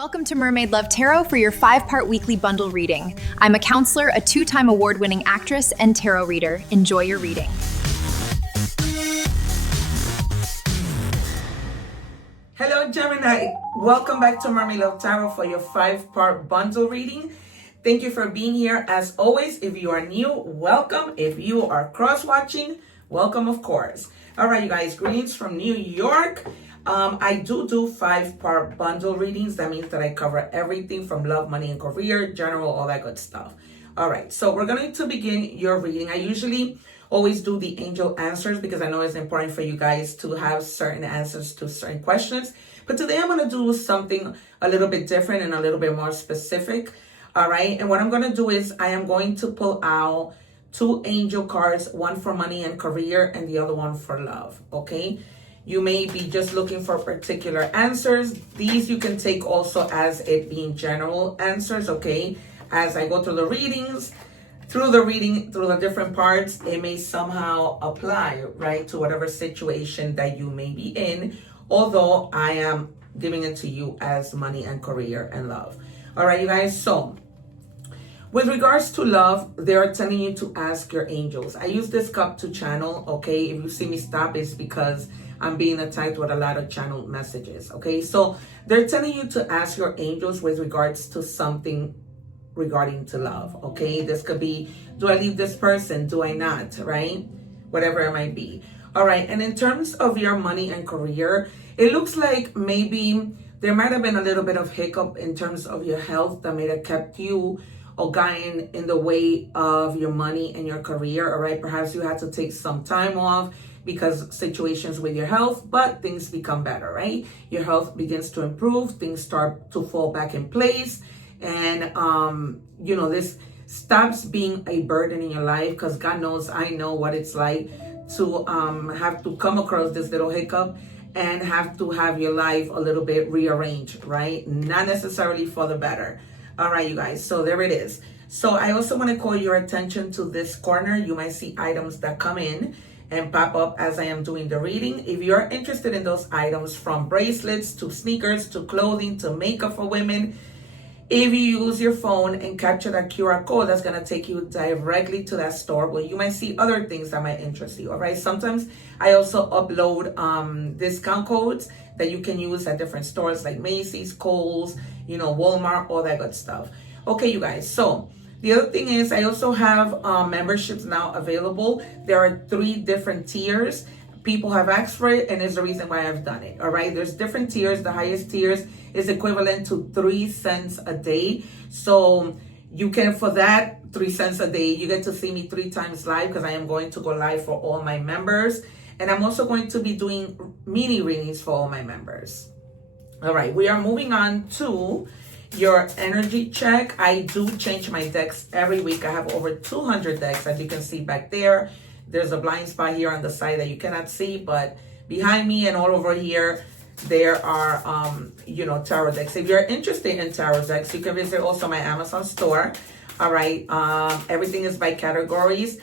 Welcome to Mermaid Love Tarot for your 5-part weekly bundle reading. I'm a counselor, a 2-time award-winning actress, and tarot reader. Enjoy your reading. Hello Gemini, welcome back to Mermaid Love Tarot for your 5-part bundle reading. Thank you for being here. As always, if you are new, welcome. If you are cross-watching, welcome of course. All right, you guys, greetings from New York. I do 5-part bundle readings. That means that I cover everything from love, money, and career, general, all that good stuff. All right, so we're going to begin your reading. I usually always do the angel answers because I know it's important for you guys to have certain answers to certain questions. But today I'm going to do something a little bit different and a little bit more specific. All right, and what I'm going to do is I am going to pull out 2 angel cards, one for money and career and the other one for love, okay? You may be just looking for particular answers. These you can take also as it being general answers, okay? As I go through the readings, through the different parts, it may somehow apply, right, to whatever situation that you may be in, although I am giving it to you as money and career and love. All right, you guys, so with regards to love, they are telling you to ask your angels. I use this cup to channel, okay? If you see me stop, it's because I'm being attacked with a lot of channeled messages, okay? So they're telling you to ask your angels with regards to something regarding to love, okay? This could be, do I leave this person? Do I not, right? Whatever it might be. All right, and in terms of your money and career, it looks like maybe there might have been a little bit of hiccup in terms of your health that may have kept you or gotten in the way of your money and your career, all right? Perhaps you had to take some time off because situations with your health, but things become better, right? Your health begins to improve, things start to fall back in place, and you know, this stops being a burden in your life, because God knows I know what it's like to have to come across this little hiccup and have to have your life a little bit rearranged, right? Not necessarily for the better. All right, you guys, so there it is. So I also want to call your attention to this corner. You might see items that come in and pop up as I am doing the reading. If you're interested in those items, from bracelets to sneakers to clothing to makeup for women, if you use your phone and capture that QR code, that's going to take you directly to that store where you might see other things that might interest you. All right, sometimes I also upload discount codes that you can use at different stores like Macy's, Kohl's, you know, Walmart, all that good stuff. Okay, you guys, so the other thing is I also have memberships now available. There are 3 different tiers. People have asked for it, and it's the reason why I've done it. All right, there's different tiers. The highest tiers is equivalent to 3 cents a day. So you can, for that 3 cents a day, you get to see me 3 times live, because I am going to go live for all my members. And I'm also going to be doing mini readings for all my members. All right, we are moving on to your energy check. I do change my decks every week. I have over 200 decks, as you can see back there. There's a blind spot here on the side that you cannot see, but behind me and all over here, there are, you know, tarot decks. If you're interested in tarot decks, you can visit also my Amazon store. All right, everything is by categories.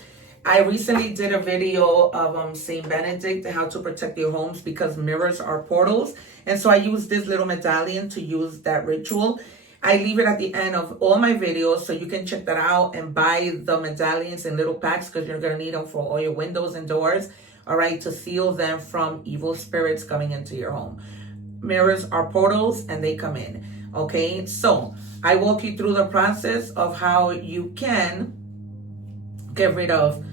I recently did a video of Saint Benedict, how to protect your homes, because mirrors are portals. And so I use this little medallion to use that ritual. I leave it at the end of all my videos, so you can check that out and buy the medallions in little packs, because you're going to need them for all your windows and doors, all right, to seal them from evil spirits coming into your home. Mirrors are portals and they come in, okay? So I walk you through the process of how you can get rid of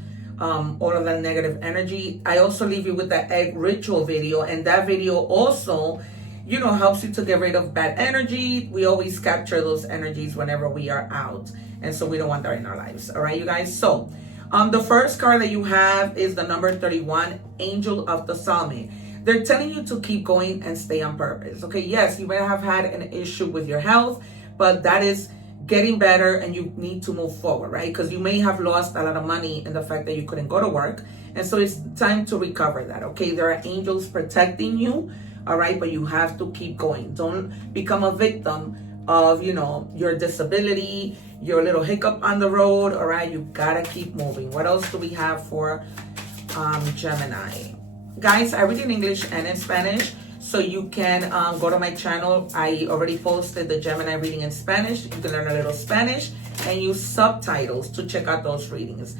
all of that negative energy. I also leave you with the egg ritual video, and that video also, you know, helps you to get rid of bad energy. We always capture those energies whenever we are out, and so we don't want that in our lives. All right, you guys. So the first card that you have is the number 31, Angel of the Psalmist. They're telling you to keep going and stay on purpose. Okay, yes, you may have had an issue with your health, but that is getting better, and you need to move forward, right? Because you may have lost a lot of money in the fact that you couldn't go to work, and so it's time to recover that. Okay, there are angels protecting you, all right, but you have to keep going. Don't become a victim of, you know, your disability, your little hiccup on the road. All right, you gotta keep moving. What else do we have for Gemini? Guys, I read in English and in Spanish, So you can go to my channel. I already posted the Gemini reading in Spanish. You can learn a little Spanish and use subtitles to check out those readings.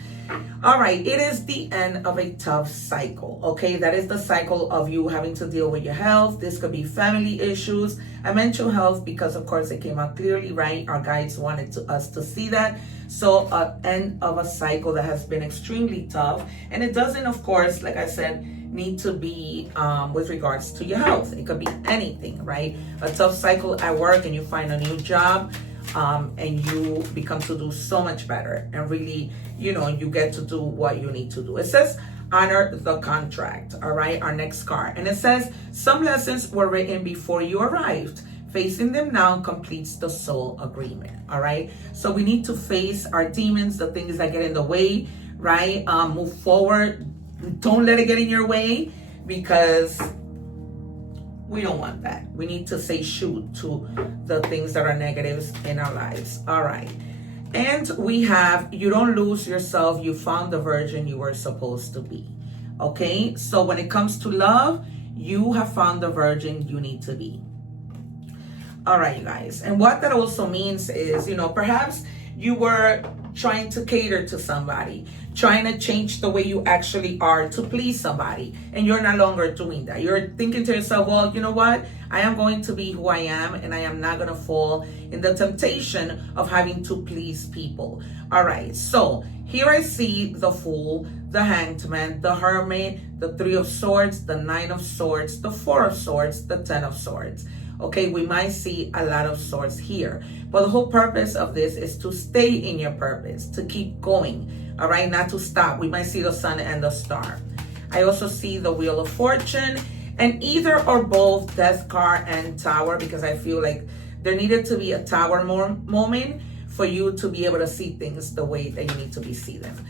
All right, it is the end of a tough cycle, okay? That is the cycle of you having to deal with your health. This could be family issues and mental health, because of course it came out clearly, right? Our guides wanted us to see that. So end of a cycle that has been extremely tough. And it doesn't, of course, like I said, need to be with regards to your health. It could be anything, right? A tough cycle at work and you find a new job. And you become to do so much better, and really, you get to do what you need to do. It says honor the contract. All right, our next card, and it says some lessons were written before you arrived. Facing them now completes the soul agreement. All right, so we need to face our demons, the things that get in the way, right? Move forward. Don't let it get in your way, because we don't want that. We need to say shoot to the things that are negatives in our lives. All right. And we have, you don't lose yourself. You found the virgin you were supposed to be. Okay. So when it comes to love, you have found the virgin you need to be. All right, you guys. And what that also means is, perhaps you were trying to cater to somebody, trying to change the way you actually are to please somebody, and you're no longer doing that. You're thinking to yourself, well, you know what? I am going to be who I am, and I am not going to fall in the temptation of having to please people. All right, so here I see the Fool, the Hanged Man, the Hermit, the Three of Swords, the Nine of Swords, the Four of Swords, the Ten of Swords. Okay, we might see a lot of swords here, but the whole purpose of this is to stay in your purpose, to keep going. All right, not to stop. We might see the Sun and the Star. I also see the Wheel of Fortune, and either or both Death card and Tower, because I feel like there needed to be a Tower moment for you to be able to see things the way that you need to be seeing them.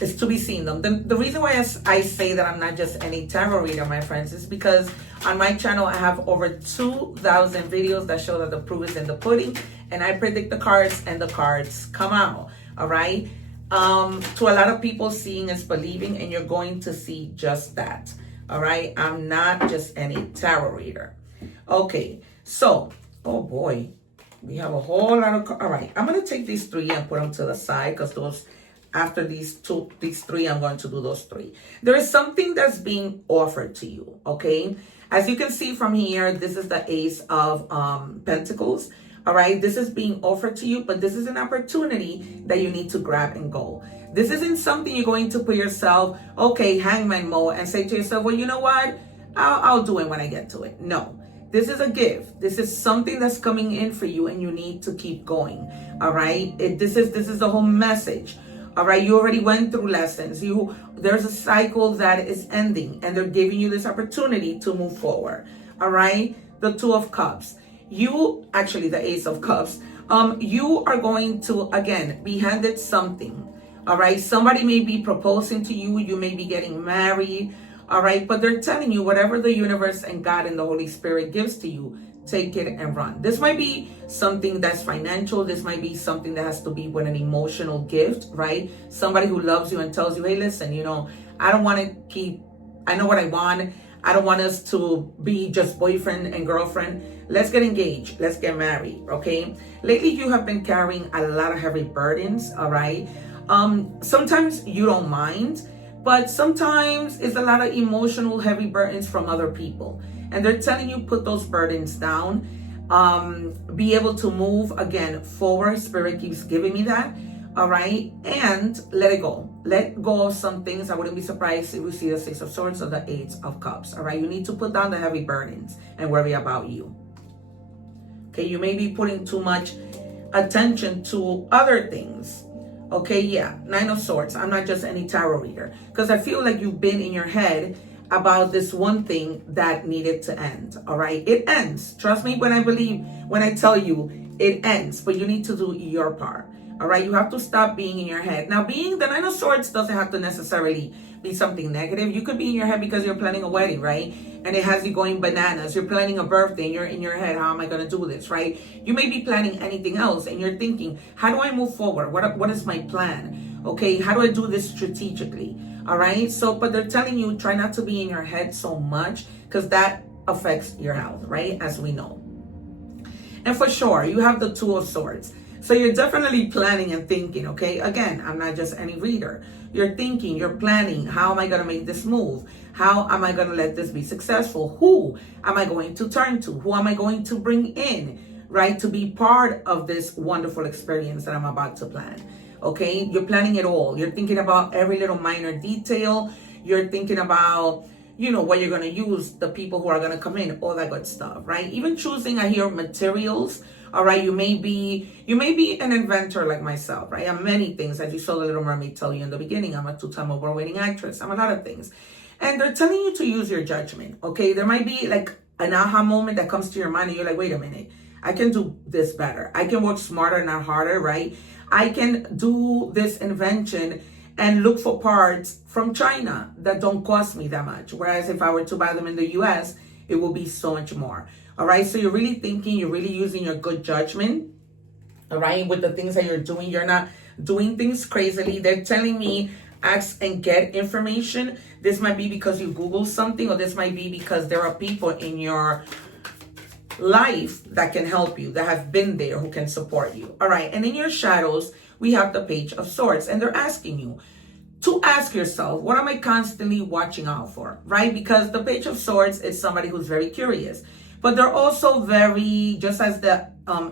Is to be seeing them. The reason why I say that I'm not just any tarot reader, my friends, is because on my channel I have over 2,000 videos that show that the proof is in the pudding, and I predict the cards and the cards come out. All right. To a lot of people, seeing is believing, and you're going to see just that. All right. I'm not just any tarot reader. Okay. So, oh boy, we have a whole lot of. All right. I'm going to take these three and put them to the side, because those. After these three, I'm going to do those three. There is something that's being offered to you, okay? As you can see from here, this is the Ace of Pentacles, all right? This is being offered to you, but this is an opportunity that you need to grab and go. This isn't something you're going to put yourself, okay, hangman mode, and say to yourself, well, you know what? I'll do it when I get to it. No. This is a gift. This is something that's coming in for you, and you need to keep going, all right? This is the whole message. All right, you already went through lessons. There's a cycle that is ending, and they're giving you this opportunity to move forward. All right, the Two of Cups. The Ace of Cups. You are going to, again, be handed something. All right, somebody may be proposing to you. You may be getting married. All right, but they're telling you whatever the universe and God and the Holy Spirit gives to you, take it and run. This might be something that's financial. This might be something that has to be with an emotional gift, right? Somebody who loves you and tells you, hey, listen, I don't want to I know what I want. I don't want us to be just boyfriend and girlfriend. Let's get engaged. Let's get married, okay? Lately, you have been carrying a lot of heavy burdens, all right? Sometimes you don't mind, but sometimes it's a lot of emotional heavy burdens from other people. And they're telling you, put those burdens down, be able to move again forward. Spirit keeps giving me that. All right. And let it go. Let go of some things. I wouldn't be surprised if we see the Six of Swords or the Eight of Cups. All right. You need to put down the heavy burdens and worry about you. Okay. You may be putting too much attention to other things. Okay. Yeah. Nine of Swords. I'm not just any tarot reader, because I feel like you've been in your head about this one thing that needed to end. All right. It ends. Trust me when I tell you it ends, but you need to do your part. All right. You have to stop being in your head. Now, being the Nine of Swords doesn't have to necessarily be something negative. You could be in your head because you're planning a wedding, right? And it has you going bananas. You're planning a birthday and you're in your head, how am I going to do this, right? You may be planning anything else and you're thinking, how do I move forward? What is my plan? Okay. How do I do this strategically? All right. So, but they're telling you, try not to be in your head so much, because that affects your health, right? As we know. And for sure, you have the Two of Swords. So you're definitely planning and thinking, okay? Again, I'm not just any reader. You're thinking, you're planning, how am I going to make this move? How am I going to let this be successful? Who am I going to turn to? Who am I going to bring in, right? To be part of this wonderful experience that I'm about to plan, okay? You're planning it all. You're thinking about every little minor detail. You're thinking about, you know, what you're going to use, the people who are going to come in, all that good stuff, right? Even choosing, I hear, materials. All right, you may be an inventor like myself, right? I'm many things, as you saw the Little Mermaid tell you in the beginning. I'm a 2-time award-winning actress. I'm a lot of things. And they're telling you to use your judgment, okay? There might be like an aha moment that comes to your mind and you're like, wait a minute, I can do this better. I can work smarter, not harder, right? I can do this invention and look for parts from China that don't cost me that much. Whereas if I were to buy them in the US, it will be so much more. All right, so you're really thinking, you're really using your good judgment, all right, with the things that you're doing. You're not doing things crazily. They're telling me ask and get information. This might be because you Google something, or this might be because there are people in your life that can help you, that have been there, who can support you. All right, and in your shadows, we have the Page of Swords, and they're asking you to ask yourself, what am I constantly watching out for, right? Because the Page of Swords is somebody who's very curious. But they're also very, just as the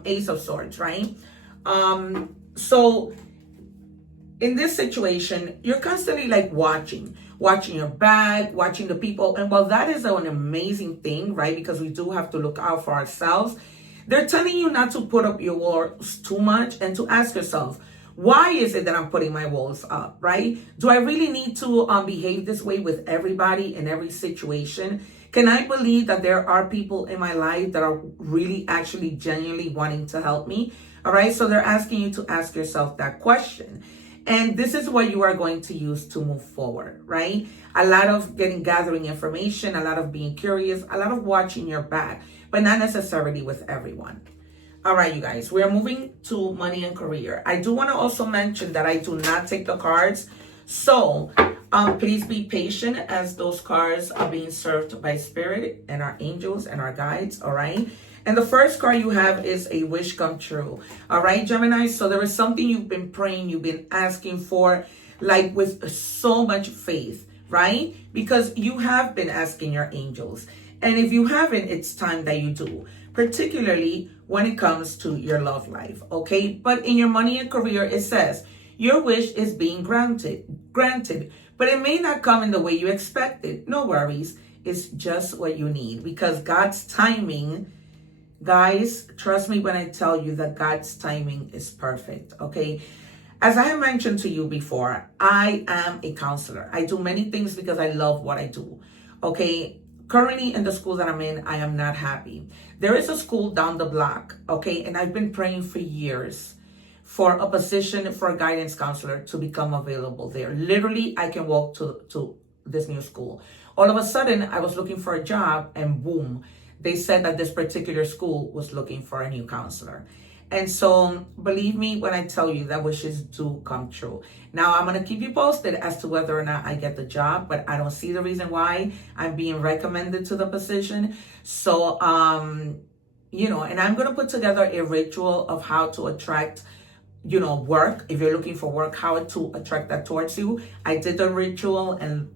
Ace of Swords, right? So in this situation, you're constantly like watching your bag, watching the people. And while that is an amazing thing, right? Because we do have to look out for ourselves. They're telling you not to put up your walls too much and to ask yourself, why is it that I'm putting my walls up, right? Do I really need to behave this way with everybody in every situation? Can I believe that there are people in my life that are really actually genuinely wanting to help me? All right, so they're asking you to ask yourself that question. And this is what you are going to use to move forward, right? A lot of gathering information, a lot of being curious, a lot of watching your back, but not necessarily with everyone. All right, you guys, we're moving to money and career. I do want to also mention that I do not take the cards. So please be patient as those cards are being served by Spirit and our angels and our guides, all right? And the first card you have is a wish come true, all right, Gemini? So there is something you've been praying, you've been asking for, like with so much faith, right? Because you have been asking your angels. And if you haven't, it's time that you do, particularly when it comes to your love life, okay? But in your money and career, it says, your wish is being granted, but it may not come in the way you expected. No worries. It's just what you need, because God's timing, guys, trust me when I tell you that God's timing is perfect, okay? As I have mentioned to you before, I am a counselor. I do many things because I love what I do, okay? Currently in the school that I'm in, I am not happy. There is a school down the block, okay? And I've been praying for years for a position for a guidance counselor to become available there. Literally, I can walk to this new school. All of a sudden, I was looking for a job and boom, they said that this particular school was looking for a new counselor. And so, believe me when I tell you that wishes do come true. Now, I'm going to keep you posted as to whether or not I get the job, but I don't see the reason why I'm being recommended to the position. So, you know, and I'm going to put together a ritual of how to attract, you know, work. If you're looking for work, how to attract that towards you. I did the ritual and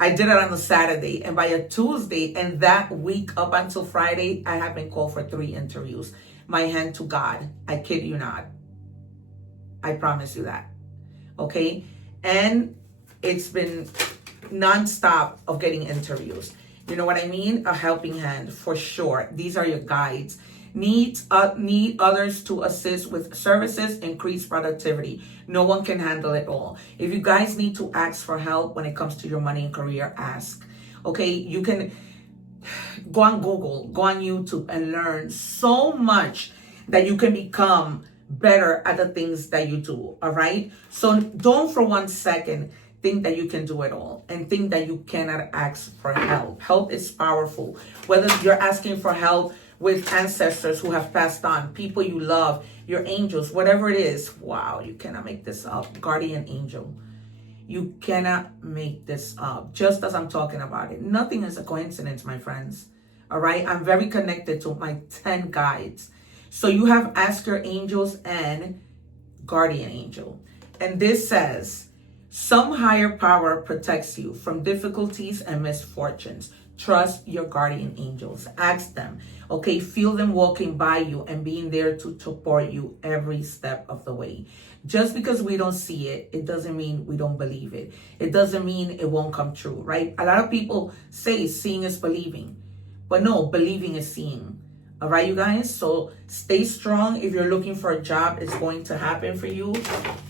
I did it on a Saturday, and by a Tuesday and that week up until Friday, I have been called for 3 interviews. My hand to God, I kid you not. I promise you that. Okay? And it's been nonstop of getting interviews. You know what I mean? A helping hand for sure. These are your guides. Need others to assist with services, increase productivity. No one can handle it all. If you guys need to ask for help when it comes to your money and career, ask. Okay? You can go on Google, go on YouTube and learn so much that you can become better at the things that you do, all right? So don't for one second think that you can do it all and think that you cannot ask for help. Help is powerful. Whether you're asking for help with ancestors who have passed on, people you love, your angels, whatever it is, wow, you cannot make this up. Guardian angel. You cannot make this up, just as I'm talking about it. Nothing is a coincidence, my friends. All right. I'm very connected to my 10 guides. So you have Ask Your Angels and Guardian Angel. And this says, some higher power protects you from difficulties and misfortunes. Trust your guardian angels. Ask them. Okay, feel them walking by you and being there to support you every step of the way. Just because we don't see it, it doesn't mean we don't believe it. It doesn't mean it won't come true, right? A lot of people say seeing is believing. But no, believing is seeing. All right, you guys? So stay strong. If you're looking for a job, it's going to happen for you.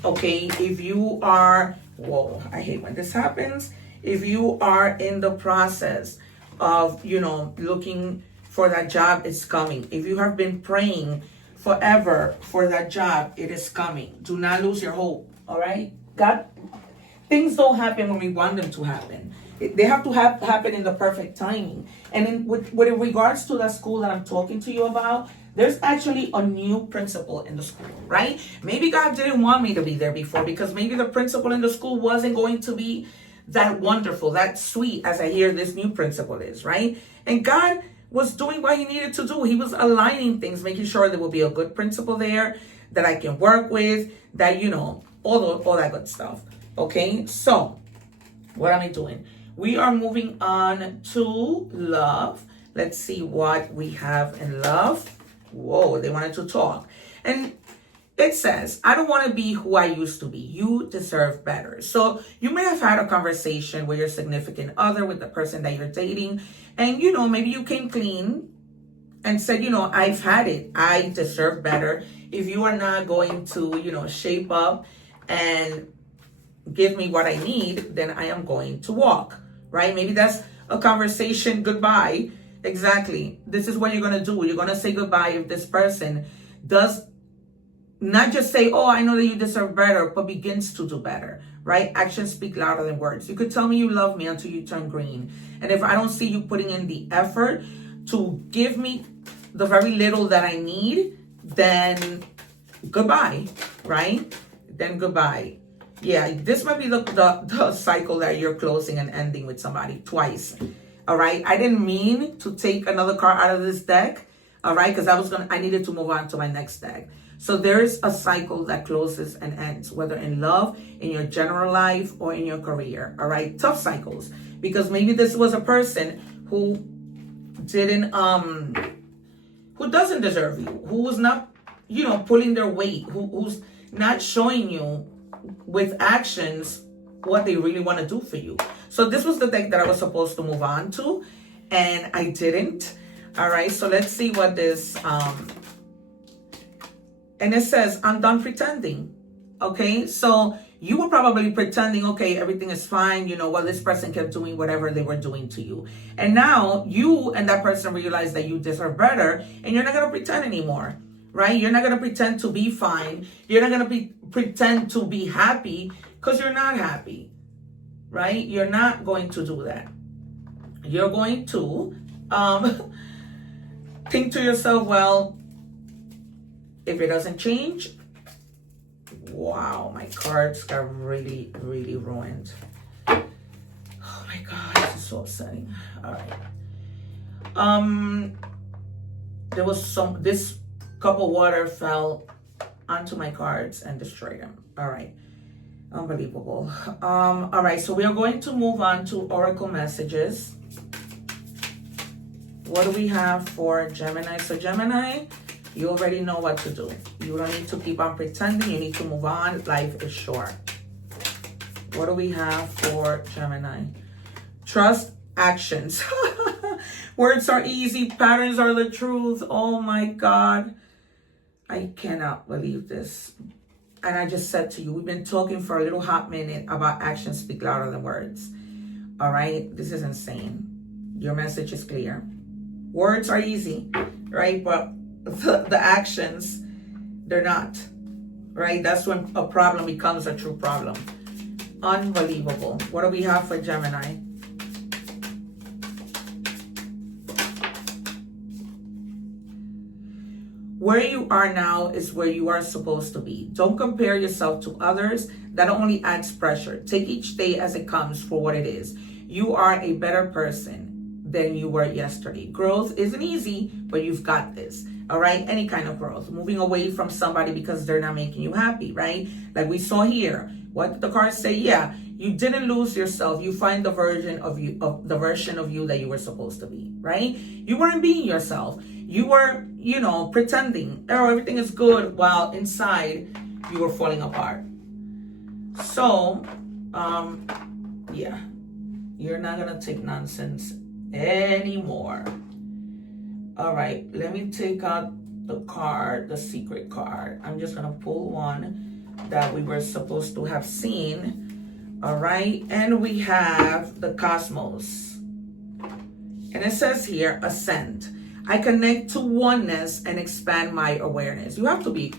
Okay, if you are, whoa, I hate when this happens. If you are in the process of, looking for that job, it's coming. If you have been praying forever for that job, it is coming. Do not lose your hope. All right? God, things don't happen when we want them to happen. They have to happen in the perfect timing. And with regards to the school that I'm talking to you about, there's actually a new principal in the school, right? Maybe God didn't want me to be there before because maybe the principal in the school wasn't going to be that wonderful, that sweet as I hear this new principal is, right? And God was doing what he needed to do. He was aligning things, making sure there will be a good principal there that I can work with, that, all that good stuff. Okay, so what am I doing? We are moving on to love. Let's see what we have in love. Whoa, they wanted to talk. And it says, I don't want to be who I used to be. You deserve better. So you may have had a conversation with your significant other, with the person that you're dating. And, maybe you came clean and said, I've had it. I deserve better. If you are not going to, shape up and give me what I need, then I am going to walk. Right? Maybe that's a conversation. Goodbye. Exactly. This is what you're going to do. You're going to say goodbye if this person does not just say, oh, I know that you deserve better, but begins to do better, right? Actions speak louder than words. You could tell me you love me until you turn green. And if I don't see you putting in the effort to give me the very little that I need, then goodbye, right? Then goodbye. Yeah, this might be the cycle that you're closing and ending with somebody twice. All right. I didn't mean to take another card out of this deck. All right. Because I needed to move on to my next deck. So there's a cycle that closes and ends, whether in love, in your general life, or in your career. All right. Tough cycles. Because maybe this was a person who who doesn't deserve you, who was not, pulling their weight, who's not showing you with actions what they really want to do for you. So this was the deck that I was supposed to move on to, and I didn't. All right, so let's see what this and it says, I'm done pretending. Okay, so you were probably pretending, okay, everything is fine, while this person kept doing whatever they were doing to you. And now you and that person realize that you deserve better, and you're not going to pretend anymore. Right? You're not going to pretend to be fine. You're not going to pretend to be happy because you're not happy. Right? You're not going to do that. You're going to think to yourself, well, if it doesn't change, wow, my cards got really, really ruined. Oh my God, this is so upsetting. All right. There was this cup of water fell onto my cards and destroyed them. All right. Unbelievable. All right. So we are going to move on to Oracle messages. What do we have for Gemini? So Gemini, you already know what to do. You don't need to keep on pretending. You need to move on. Life is short. What do we have for Gemini? Trust actions. Words are easy. Patterns are the truth. Oh my God. I cannot believe this. And I just said to you, we've been talking for a little hot minute about actions speak louder than words. All right. This is insane. Your message is clear. Words are easy, right? But the actions, they're not, right? That's when a problem becomes a true problem. Unbelievable. What do we have for Gemini? Where you are now is where you are supposed to be. Don't compare yourself to others. That only adds pressure. Take each day as it comes for what it is. You are a better person. than you were yesterday. Growth isn't easy, but you've got this. All right, any kind of growth, moving away from somebody because they're not making you happy, right? Like we saw here. What did the cards say? Yeah, you didn't lose yourself. You find the version of you, that you were supposed to be, right? You weren't being yourself. You were, pretending, oh, everything is good, while inside you were falling apart. So, yeah, you're not gonna take nonsense anymore. All right, let me take out the card, the secret card. I'm just gonna pull one that we were supposed to have seen. All right, and we have the cosmos. And it says here, ascend. I connect to oneness and expand my awareness. You have to be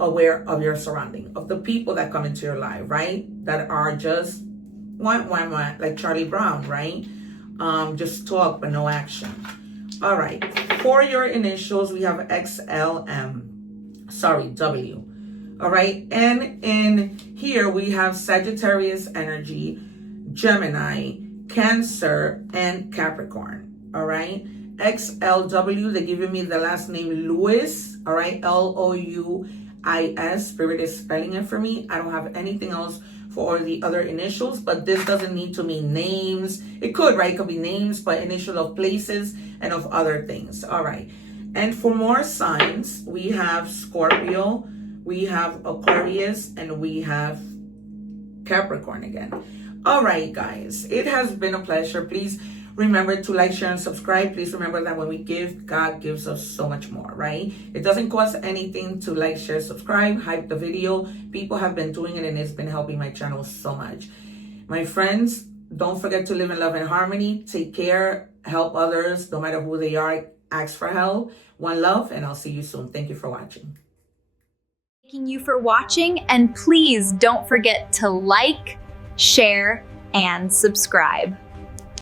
aware of your surrounding, of the people that come into your life, right? That are just like Charlie Brown, right? Just talk but no action. All right, for your initials, we have W. All right, and in here we have Sagittarius energy, Gemini, Cancer, and Capricorn. All right, XLW, they're giving me the last name Louis. All right, LOUIS. Spirit is spelling it for me. I don't have anything else for the other initials, but this doesn't need to mean names. It could, right? It could be names, but initial of places and of other things. All right. And for more signs, we have Scorpio, we have Aquarius, and we have Capricorn again. All right, guys, it has been a pleasure. Please remember to like, share, and subscribe. Please remember that when we give, God gives us so much more, right? It doesn't cost anything to like, share, subscribe, hype the video. People have been doing it and it's been helping my channel so much. My friends, don't forget to live in love and harmony. Take care, help others, no matter who they are. Ask for help. One love, and I'll see you soon. Thank you for watching. Thanking you for watching, and please don't forget to like, share, and subscribe.